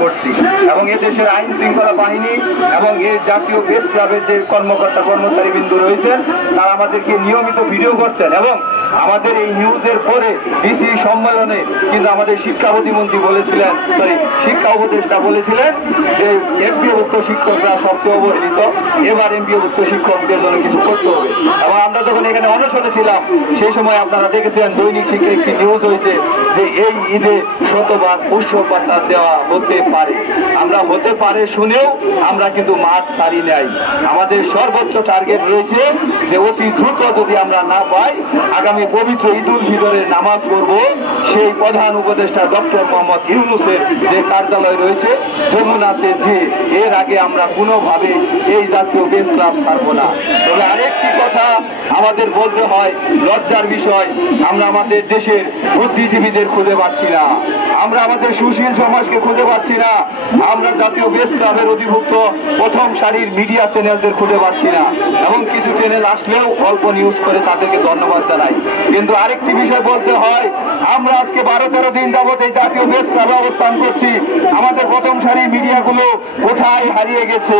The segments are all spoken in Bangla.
করছি এবং এদেশের আইন শৃঙ্খলা বাহিনী এবং এই জাতীয় প্রেস ক্লাবের যে কর্মকর্তা কর্মচারী বিন্দু রয়েছেন তারা আমাদেরকে নিয়মিত ভিডিও করছেন এবং আমাদের এই নিউজের পরে ডিসি সম্মেলনে কিন্তু আমাদের শিক্ষা প্রতিমন্ত্রী বলেছিলেন, শিক্ষা উপদেষ্টা বলেছিলেন যে এমপিওভুক্ত শিক্ষকরা সবচেয়ে অবহেলিত, এবার এমপিওভুক্ত শিক্ষকদের জন্য কিছু করতে হবে। এবং আমরা যখন এখানে অনশনে ছিলাম সেই সময় আপনারা দেখেছেন দৈনিক শিক্ষা একটি নিউজ হয়েছে যে এই ঈদে শতভাগ পুষ্প পাতা দেওয়া হতে পারে। আমরা হতে পারে শুনেও আমরা কিন্তু মাঠ ছাড়ি নাই। আমাদের সর্বোচ্চ টার্গেট রয়েছে যে অতি দ্রুত যদি আমরা না পাই আগামী পবিত্র ঈদুল ফিতরের নামাজ পড়ব সেই প্রধান উপদেষ্টা ডক্টর মোহাম্মদ ইউনূসের যে কার্যালয় রয়েছে যমুনাতে, যে এর আগে আমরা কোনোভাবে এই জাতীয় প্রেস ক্লাব ছাড়ব না। তবে আরেকটি কথা আমাদের বলতে হয়, লজ্জার বিষয়, আমরা আমাদের দেশের বুদ্ধিজীবীদের খুঁজে পাচ্ছি না, আমরা আমাদের সুশীল সমাজকে খুঁজে পাচ্ছি না, আমরা জাতীয় প্রেস ক্লাবের অধিভুক্ত প্রথম সারির মিডিয়া চ্যানেলদের খুঁজে পাচ্ছি না এবং কিছু চ্যানেল আসলেও অল্প নিউজ করে তাদেরকে ধন্যবাদ জানাই। কিন্তু আরেকটি বিষয় বলতে হয়, আমরা আজকে 12-13 দিন যাবৎ এই জাতীয় প্রেস ক্লাবে অবস্থান করছি। আমাদের প্রথম সারির মিডিয়াগুলো কোথায় হারিয়ে গেছে?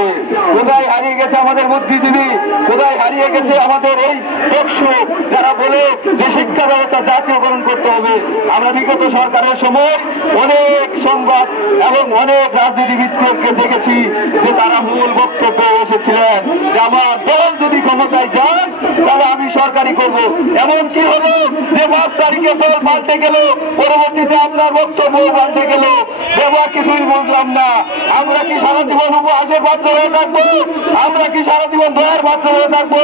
কোথায় হারিয়ে গেছে আমাদের বুদ্ধিজীবী? কোথায় হারিয়ে গেছে আমাদের এই টকশো যারা বলে যে শিক্ষা ব্যবস্থা জাতীয়করণ করতে হবে? আমরা বিগত সরকারের সময় অনেক সংবাদ এবং অনেক রাজনীতিবিদকে দেখেছি যে তারা মূল বক্তব্য এসেছিলেন যে আমার দল যদি ক্ষমতায় যান তাহলে আমি সরকারি করব। এমন কি হলো যে 5 তারিখে দল পাল্টে গেল, পরবর্তীতে আপনার বক্তব্য পাল্টে গেল, ব্যবহার কিছুই বুঝলাম না। আমরা কি সারা জীবন উপহাসের পাত্র হয়ে থাকবো? আমরা কি সারা জীবন দয়ার পাত্র হয়ে থাকবো?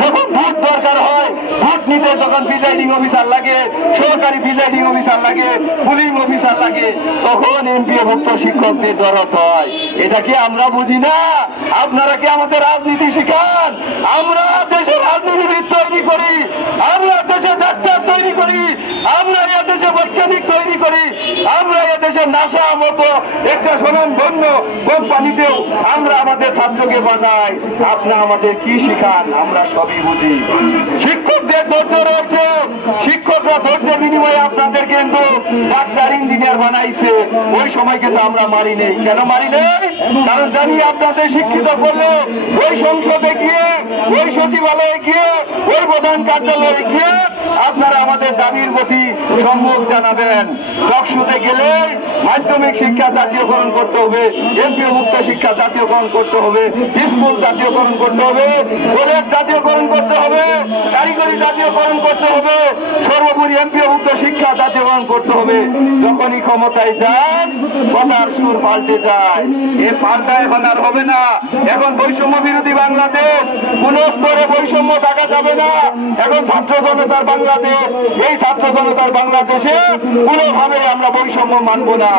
যখন ভোট দরকার হয়, ভোট নিতে যখন প্রিজাইডিং অফিসার লাগে, সরকারি প্রিজাইডিং অফিসার লাগে, পুলিং অফিসার লাগে, তখন এমপিওভুক্ত শিক্ষকদের দরদ হয়। এটা কি আমরা বুঝি না? আপনারা কি আমাদের রাজনীতি শিখান? আমরা দেশের রাজনীতিবিদ তৈরি করি, আমরা দেশে ডাক্তার তৈরি করি, আমরা এদেশে বৈজ্ঞানিক তৈরি করি, আমরা এদেশে নাসা মতো একটা স্বনামধন্য কোম্পানিতেও আমরা আমাদের ছাত্রকে বানাই। আপনারা আমাদের কি শিখান? আমরা সবই বুঝি। শিক্ষকদের ধৈর্য রয়েছে, শিক্ষকরা ধৈর্যের বিনিময়ে আপনাদের কিন্তু ডাক্তার ইঞ্জিনিয়ার বানাইছে। ওই সময় কিন্তু আমরা মারি নেই। কেন মারি নেই? কারণ জানি আপনাদের শিক্ষিত করলে ওই সংসদে গিয়ে, ওই সচিবালয়ে গিয়ে, ওই প্রধান কার্যালয়ে গিয়ে আপনারা আমাদের দাবির প্রতি সম্মুখ জানাবেন। টকশোতে গেলে মাধ্যমিক শিক্ষা জাতীয়করণ করতে হবে, এমপিওভুক্ত শিক্ষা জাতীয়করণ করতে হবে, স্কুল জাতীয়করণ করতে হবে, কলেজ জাতীয়করণ করতে হবে, কারিগরি জাতীয়করণ করতে হবে, সর্বোপরি এমপিওভুক্ত শিক্ষা জাতীয়করণ করতে হবে। যখনই ক্ষমতায় যান কথার সুর পাল্টে যায়। এ পাল্টা এখন আর হবে না। এখন বৈষম্য বিরোধী বাংলাদেশ, কোন স্তরে বৈষম্য থাকা যাবে না। এখন ছাত্র জনতার বাংলাদেশ, এই ছাত্র জনতার বাংলাদেশে কোনোভাবে আমরা বৈষম্য মানব না।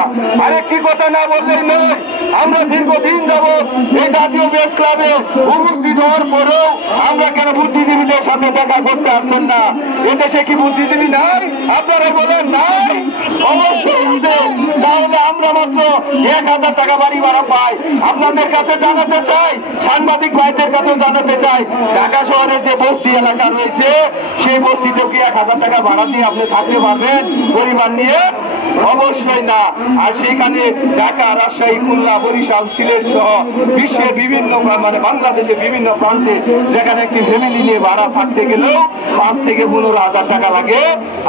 আরেকটি কথা না বললেই নয়, আমরা দীর্ঘদিন যাবৎ এই জাতীয় প্রেস ক্লাবে উপস্থিত হওয়ার পরেও আমরা কেন বুদ্ধিজীবীদের সাথে দেখা করতে আসছেন না? এদেশে কি বুদ্ধিজীবী নাই? আপনারা বলেন নাই? অবশ্যই আছে। তাহলে আমরা মাত্র 1000 টাকা বাড়ি ভাড়া পাই। আপনাদের কাছে জানাতে চাই, সাংবাদিক ভাইদের কাছে জানাতে চাই, ঢাকা শহরের যে বস্তি এলাকা রয়েছে সেই বস্তিতেও কি 1000 টাকা ভাড়া দিয়ে আপনি থাকতে পারবেন পরিবার নিয়ে? অবশ্যই না। আর সেখানে ঢাকা, রাজশাহী, খুলনা, বরিশাল, সিলেট সহ বিশ্বের বিভিন্ন বাংলাদেশের বিভিন্ন প্রান্তে যেখানে একটি ফ্যামিলি নিয়ে ভাড়া থাকতে গেলেও 5 থেকে 15,000 টাকা লাগে।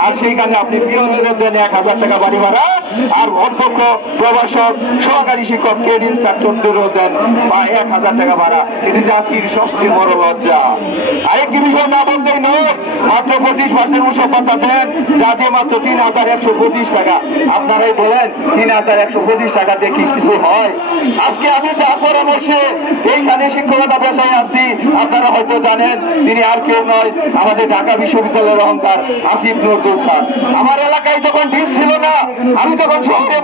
আর সেইখানে আপনি পিয়নের দেন 1000 টাকা বাড়ি ভাড়া, আর অধ্যক্ষ, প্রভাষক, সহকারী শিক্ষক, ট্রেড ইনস্ট্রাক্টরদেরও দেন 1000 টাকা ভাড়া। এটি জাতির সবচেয়ে বড় লজ্জা। আরেকটি বিষয় না বললেই নয়, মাত্র 25% উৎসব ভাতা দেন, যা দিয়ে মাত্র 3125 টাকা। আপনারাই বলেন 3125 টাকা দিয়ে কি কিছু হয়? আজকে আমি যা পরামর্শে এইখানে শিক্ষকতা পেশায় আসছি, আপনারা হয়তো জানেন তিনি আর কেউ নয়, আমাদের ঢাকা বিশ্ববিদ্যালয়ের অহংকার আসিফ নজরুল স্যার। আমার এলাকায় যখন ডিস ছিল না, আমি যখন শহরে